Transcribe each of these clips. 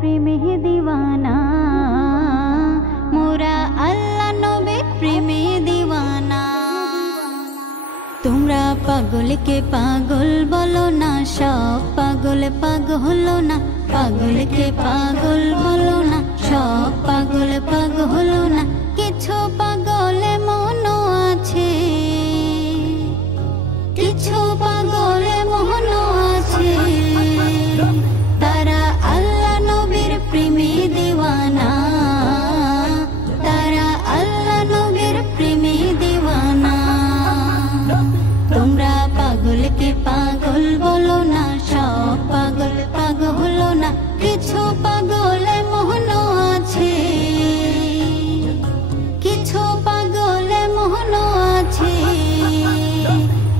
প্রেমে দিওয়ানা, মোরা আল্লাহ নবীর প্রেমে দিওয়ানা। তোমরা পাগলকে পাগল বলো না, সব পাগল পাগল না। পাগলকে পাগল বলো না, সব পাগল পাগল না। কিছু পাগল মনও আছে, কিছু পাগল মনও আছে, তারা আল্লাহ নবীর প্রেমে দিওয়ানা, তারা আল্লাহ নবীর প্রেমে দিওয়ানা। তোমরা পাগলকে পাগল বলো না, সব পাগল পাগল না। কিছু পাগল মনও আছে, কিছু পাগল মনও আছে,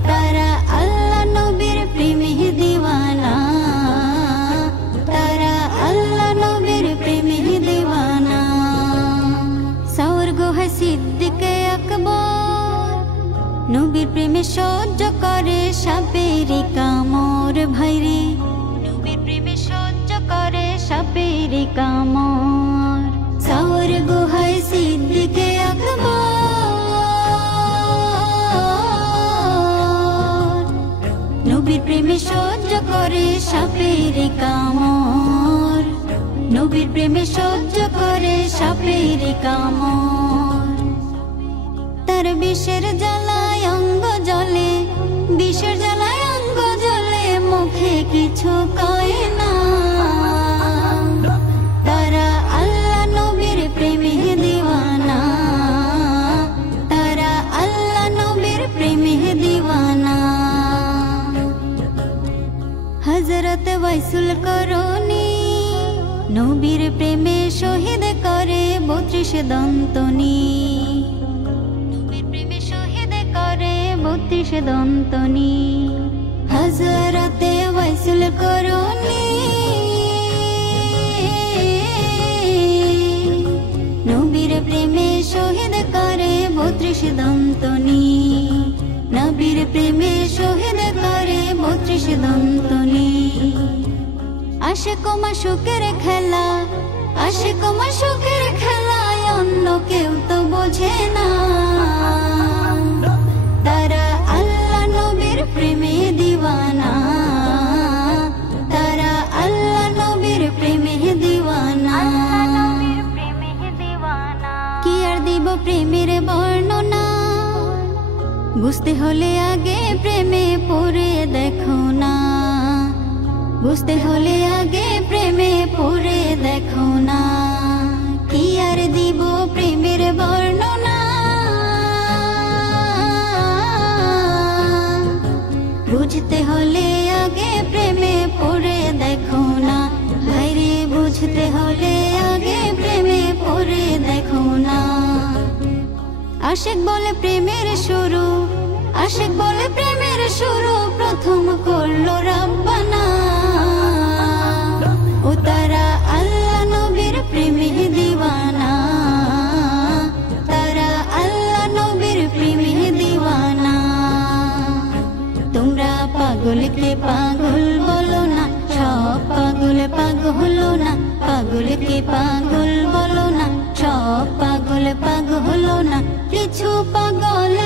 তারা আল্লাহ নবীর প্রেমে দিওয়ানা, তারা আল্লাহ নবীর প্রেমে দিওয়ানা। সাওর গুহায় সিদ্দিক আকবর নবীর প্রেমে সহ্য করে সাপের কামড় ভাইরে, নবীর প্রেমে সহ্য করে সাপের কামড়। সাওর গুহায় সিদ্দিক আকবর নবীর প্রেমে সহ্য করে সাপের কামড়, নবীর প্রেমে সহ্য করে সাপের কামড়। তার বিষের জ্বালায় অঙ্গ জ্বলে, বিষের জ্বালায় অঙ্গ জ্বলে, মুখে কিছু কয় না। তারা আল্লাহ নবীর প্রেমে দিওয়ানা, তারা আল্লাহ নবীর প্রেমে দিওয়ানা। হযরত ওয়াইসুল করনি নবীর প্রেমে শহীদ করে ৩২ দন্তনি, নবীর প্রেমে শহীদ করে ৩২ দন্তনি। হযরত ওয়াইসুল করনি নবীর প্রেমে শহীদ করে ৩২ দন্তনি, নবীর প্রেমে শহীদ করে ৩২ দন্তনি। আশিক মাশুকের খেলা, আশিক মাশুকের খেলায় অন্য কেউ তো বোঝে না। তারা আল্লাহ নবীর প্রেমে দিওয়ানা, তারা আল্লাহ নবীর প্রেমে দিওয়ানা। কি আর দিব প্রেমের বর্ণনা, বুঝতে হলে আগে প্রেমে পড়ে দেখো না, বুঝতে হলে আগে প্রেমে পড়ে দেখো না। কি আর দিব প্রেমের বর্ণনা, বুঝতে হলে আগে প্রেমে পড়ে দেখো না। ভাইরে বুঝতে হলে আগে প্রেমে পড়ে দেখো না। আশিক বলে প্রেমের শুরু, আশিক বলে প্রেমের শুরু প্রথম করলো রাব্বানা। ও তারা আল্লাহ নবীর প্রেমে দিওয়ানা, তারা আল্লাহ নবীর প্রেমে দিওয়ানা। তোমরা পাগলকে পাগল বলো না, সব পাগল পাগল না। পাগলকে পাগল বলো না, সব পাগল পাগল না। কিছু পাগল